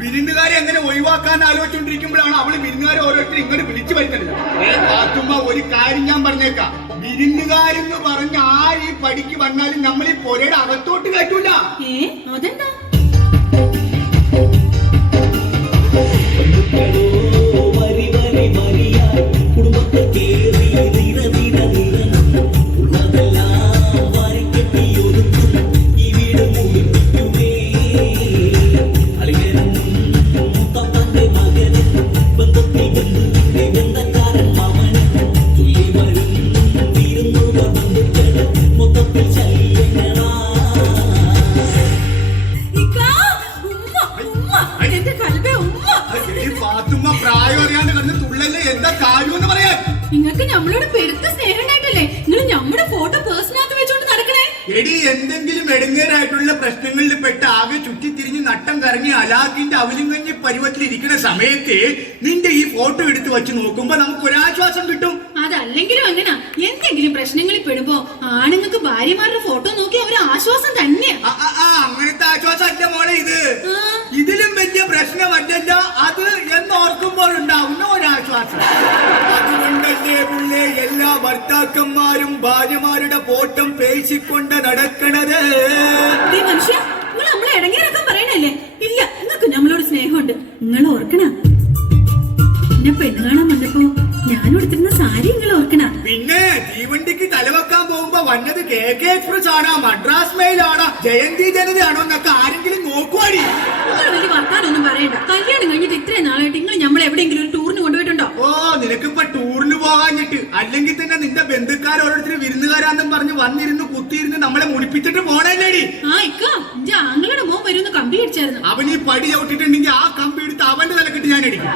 വിരുന്നുകാരെ അങ്ങനെ ഒഴിവാക്കാൻ ആലോചിച്ചുകൊണ്ടിരിക്കുമ്പോഴാണ് അവൾ വിരുന്നുകാരെ ഓരോരുത്തരും ഇങ്ങോട്ട് വിളിച്ചു വരുത്തണത് കാത്തുമ്മ ഒരു കാര്യം ഞാൻ പറഞ്ഞേക്കാം. വിരുന്നുകാരെന്ന് പറഞ്ഞ ആര് ഈ പടിക്ക് വന്നാലും നമ്മൾ ഈ പുരയുടെ അകത്തോട്ട് അതെന്താ? എന്താ കാര്യം എന്ന് പറയാൻ? നിങ്ങൾക്ക് നമ്മളോട് പെരുത്ത സ്നേഹം ഉണ്ടായിട്ടല്ലേ നിങ്ങൾ നമ്മുടെ ഫോട്ടോ പേഴ്സണാത്ത് വെച്ചോണ്ട് നടക്കണേ? എടി എന്തെങ്കിലും എടുങ്ങേരായിട്ടുള്ള പ്രശ്നങ്ങളിൽ പെട്ട് ആകെ ചുറ്റിത്തിരിഞ്ഞ് നട്ടം കറങ്ങി അലാഖിന്റെ അവലിങ്ങഞ്ഞ് പരുവത്തിൽ ഇരിക്കുന്ന സമയത്ത് നിന്റെ ഈ ഫോട്ടോ എടുത്ത് വെച്ച് നോക്കുമ്പോ നമുക്ക് ഒരാശ്വാസം കിട്ടും. അതല്ലെങ്കിലും അങ്ങനെ. എന്തെങ്കിലും പ്രശ്നങ്ങളിൽ പെടുമ്പോ ആണുങ്ങൾക്ക് ഭാര്യമാരുടെ ഫോട്ടോ നോക്കി അവർ ആശ്വാസം തന്നെ. അങ്ങനത്തെ ആശ്വാസം അല്ല മോളെ ഇത്. അതുകൊണ്ടല്ലേ പുള്ളേ എല്ലാ ഭർത്താക്കന്മാരും ഭാര്യമാരുടെ പോട്ടം പേശിക്കൊണ്ട് നടക്കണത്? മനുഷ്യ നിങ്ങൾ നമ്മളെ പറയണല്ലേ ഇല്ല നിങ്ങൾക്ക് നമ്മളോട് സ്നേഹമുണ്ട്. നിങ്ങൾ ഓർക്കണ. എന്നെ പെണ്ണ് കാണാൻ വന്നപ്പോ ഞാൻ സാരി നിങ്ങൾ ഓർക്കണ. പിന്നെ തീവണ്ടിക്ക് തലവെക്കാൻ പോകുമ്പോ വന്നത് കെ കെ എക്സ്പ്രസ് ആണോ മദ്രാസ് മെയിൽ ആണോ ജയന്തി ജനതയാണോ എന്നൊക്കെ ആരെങ്കിലും നോക്കുവാടി. നിങ്ങൾ വലിയ വർത്താനൊന്നും പറയണ്ട. കല്യാണം കഴിഞ്ഞിട്ട് ഇത്രയും നാളായിട്ട് നിങ്ങൾ നമ്മളെ എവിടെയെങ്കിലും ഒരു ടൂറിന് ഓ നിനക്കിപ്പൊ ടൂറിന് പോകാഞ്ഞിട്ട് അല്ലെങ്കിൽ തന്നെ നിന്റെ ബന്ധുക്കാർ ഓരോരുത്തർ വിരുന്നുകാരാന്നും പറഞ്ഞ് വന്നിരുന്ന് കുത്തിയിരുന്ന് നമ്മളെ മുടിപ്പിച്ചിട്ട് പോണല്ലേടി? ആ ഇക്ക എന്റെ ആങ്ങളുടെ മോൻ വരുന്ന കമ്പി അടിച്ചായിരുന്നു. അവൻ ഈ പടി ചവിട്ടിട്ടുണ്ടെങ്കിൽ ആ കമ്പി എടുത്ത് അവന്റെ തലക്കെട്ട് ഞാൻ അടിക്കും.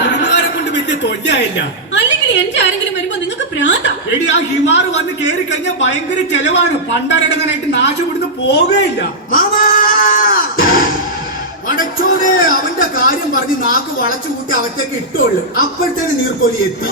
വിരുന്നുകാരെ കൊണ്ട് വലിയ തൊല്ലായില്ല അല്ലെങ്കിൽ എന്റെ ആരെങ്കിലും വരുമ്പോ നിങ്ങൾക്ക് പ്രാന്താ. എടി ആ ഹിമാർ വന്ന് കേറി കഴിഞ്ഞാൽ ഭയങ്കര ചെലവാണ്. പണ്ടരടങ്ങനായിട്ട് നാശം ഇവിടുന്ന് പോവുകയില്ല മാമാ കാര്യം പറഞ്ഞ് നാക്ക് വളച്ചു കൂട്ടി അവറ്റേക്ക് ഇട്ടുള്ളു അപ്പോഴത്തേന് നീർക്കോലി എത്തി.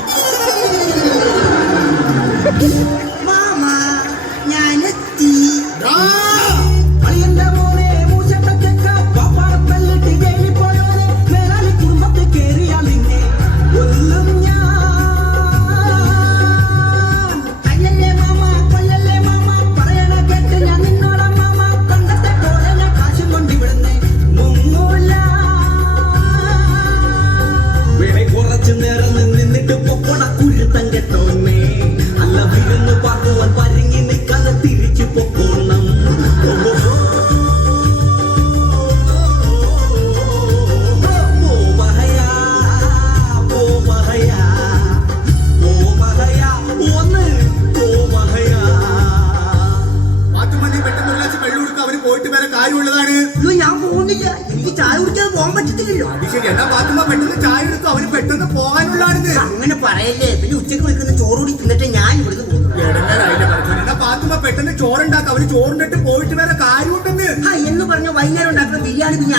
അത് ശരി. എന്നാ പാത്തുമ്മ പെട്ടെന്ന് ചായ എടുത്തു? അവന് പെട്ടെന്ന് പോകാനുള്ളതാണിത് അങ്ങനെ പറയല്ലേ. പിന്നെ ഉച്ചയ്ക്ക് വെക്കുന്ന ചോറ് കൂടി തിന്നിട്ട് ഞാൻ ഇവിടുന്ന് പോകുന്നു. ഇടങ്ങേറായില്ല പഠിച്ചോനെ. എന്നാ പാത്തുമ്മ പെട്ടെന്ന് ചോറുണ്ടാക്കുക അവന് ചോറുണ്ടിട്ട് പോയിട്ട് വേറെ കാര്യമുണ്ടെന്ന്. ആ എന്ന് പറഞ്ഞ വൈകുന്നേരം ഉണ്ടാക്കുന്ന ബിരിയാണി പിന്നെ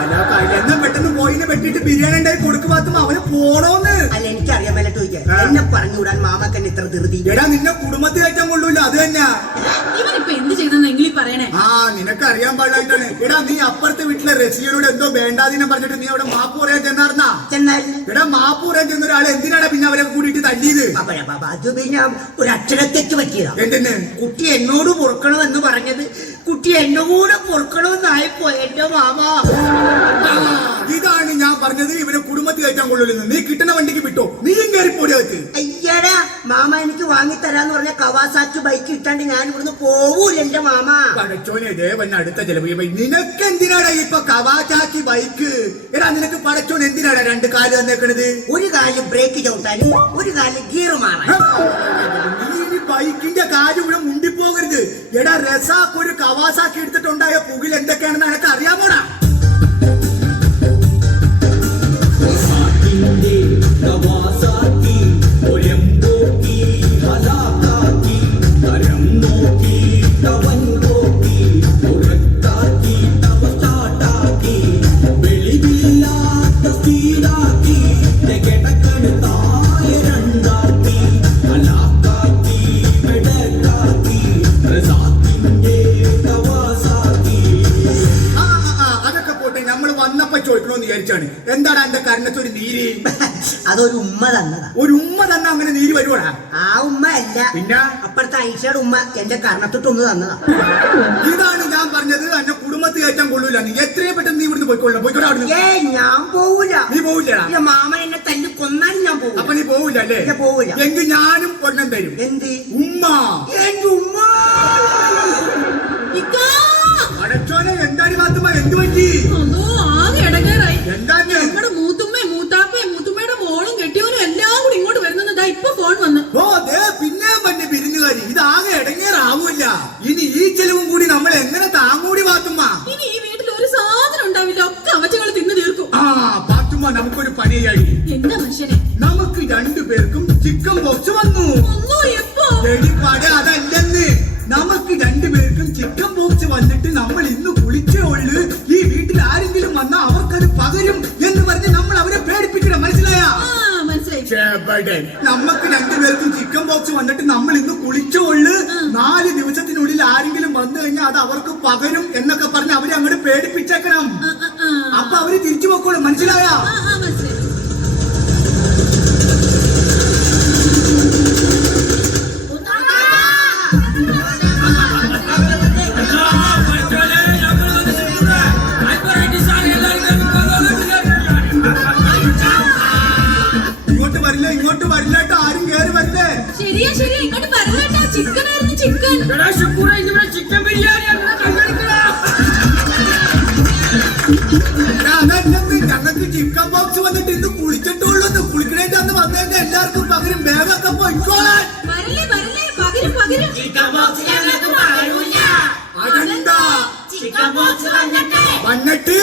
അല്ല എന്നാ പെട്ടെന്ന് പോയിനെ വെട്ടിട്ട് ബിരിയാണി ഉണ്ടായി കൊടുക്ക് പാത്തുമ്മ അവന് പോണോന്ന്. അല്ല എനിക്കറിയാൻ മേലെ ചോദിക്കാം. എന്നെ പറഞ്ഞുവിടാൻ മാമക്കന്നെ ഇത്ര ധൃതി. എടാ നിന്നെ കുടുംബത്തിൽ കയറ്റാൻ കൊള്ളൂല. അത് തന്നെയാ. നിനക്ക് അറിയാൻ പാടില്ലായിട്ടാണ് എടാ നീ അപ്പുറത്തെ വീട്ടിലെ റസിയനോട് എന്തോ വേണ്ടാതിനെ പറഞ്ഞിട്ട് നീ അവിടെ മാപ്പ് പറയാൻ ചെന്നാർന്നാ? എടാ മാപ്പ് പറയാൻ ചെന്ന ഒരാൾ എന്തിനാണ് പിന്നെ അവരെ കൂടിയിട്ട് തല്ലിയത്? അത് പിന്നെ ഒരു അക്ഷരത്തെറ്റ് പറ്റിയതാ. എന്തിന് കുട്ടി എന്നോട് പൊറുക്കണമെന്ന് പറഞ്ഞത് കുട്ടി എന്റെ കൂടെ പൊറുക്കണമെന്നായിപ്പോ എന്റെ മാമ. ഇതാണ് ഞാൻ പറഞ്ഞത് ഇവരെ കുടുംബത്തിൽ കയറ്റാൻ കൊള്ളില്ലെന്ന്. നീ കിട്ടുന്ന വണ്ടിക്ക് വിട്ടോ. നീയും കയറി പോടിയകത്ത് അയ്യടാ മാമ എനിക്ക് വാങ്ങി തരാന്ന് പറഞ്ഞ കവാസാക്കി ബൈക്ക് ഇട്ടാണ്ട് ഞാൻ ഇവിടുന്ന് പോവൂല എന്റെ മാമ. പടച്ചോനെ ദേവൻ അടുത്ത ചെലവ്. നിനക്ക് എന്തിനാടാ ഇപ്പൊ കവാസാക്കി ബൈക്ക് എടാ നിനക്ക് പടച്ചോൻ എന്തിനാടാ രണ്ട് കാൽ തന്നേക്കണത്? ഒരു കാൽ ബ്രേക്ക് ചവിട്ടാനും ഒരു കാൽ ഗിയർ മാറാൻ നീ ഇനി ബൈക്കിന്റെ കാര്യം ഇവിടെ എടാ രസാക്ക് ഒരു കവാസാക്കി എടുത്തിട്ടുണ്ടായ പുകിൽ എന്തൊക്കെയാണെന്ന് എനക്ക് അറിയാമോടാ? സാക്കിന്റെ വിചാരിച്ചാണ് എന്താണ് എന്റെ കരണത്ത് ഒരു നീര്? അതൊരു ഉമ്മ തന്നതാ. ഒരു ഉമ്മ തന്ന അങ്ങനെ നീര് വരുവാടാ? ആ ഉമ്മ അല്ല പിന്നെ? അപ്പുറത്തെ ഐഷയുടെ ഉമ്മ എന്റെ കരണത്തിട്ടൊന്ന് തന്നതാ. ഇതാണ് ഞാൻ പറഞ്ഞത്. എന്റെ കുടുംബത്തിൽ കയറ്റാൻ കൊള്ളൂല. നീ എത്രയും പെട്ടെന്ന് നീ ഇവിടുന്ന് പോയിക്കൊള്ളു പോയിക്കോട്ടെ അവിടുന്ന്. ഏ ഞാൻ പോവില്ല നീ പോവില്ല. എന്റെ മാമൻ എന്നെ തല്ലി കൊന്നാലും ഞാൻ അപ്പൊ പോവൂല നീ പോവില്ല അല്ലേ? പോവില്ല. എങ്കിൽ ഞാനും ഒരെണ്ണം തരും. എന്ത്? ഉമ്മ. എന്റെ ഉമ്മ. ഇടങ്ങേറാവൂല ഇനി ഈ ചെലവും കൂടി നമ്മൾ എങ്ങനെ താങ്ങൂടി പാത്തുമ്മ ഇനി ഈ വീട്ടിൽ ഒരു സാധനം ഉണ്ടാവില്ല. ഒക്കെ അവറ്റകൾ തിന്നു തീർക്കും. ആ പാത്തുമ്മ നമുക്കൊരു പണിയായി. എന്താ മനുഷ്യനെ? നമുക്ക് രണ്ടുപേർക്കും ചിക്കൻ ബോക്സ് വന്നു. ഒന്നോ എപ്പോ എടി അതല്ലെന്ന് നമുക്ക് രണ്ടുപേർക്കും ചിക്കൻ ബോക്സ് വന്നിട്ട് നമ്മൾ ഇന്ന് കുളിച്ചുകൊള്ളു ഉള്ളു. നാല് ദിവസത്തിനുള്ളിൽ ആരെങ്കിലും വന്നു കഴിഞ്ഞാൽ അത് അവർക്ക് പകരും എന്നൊക്കെ പറഞ്ഞ് അവരെ അങ്ങോട്ട് പേടിപ്പിച്ചേക്കണം. അപ്പൊ അവർ തിരിച്ചു പോക്കോളും. മനസ്സിലായി? ചിക്കൻ ആയിരുന്നു ചിക്കൻ. എടാ, അതല്ലെന്ന് ഞങ്ങൾക്ക് ചിക്കൻ ബോക്സ് വന്നിട്ട് ഇന്ന് കുളിച്ചിട്ടുള്ളൂ കുളിക്കണേറ്റ് അന്ന് വന്നതിന്റെ എല്ലാവർക്കും പകരം ബാഗൊക്കെ പൊയ്ക്കോളാൻ. വരല്ലേ വരല്ലേ. പകരും പകരും. അതെന്താ? വന്നിട്ട്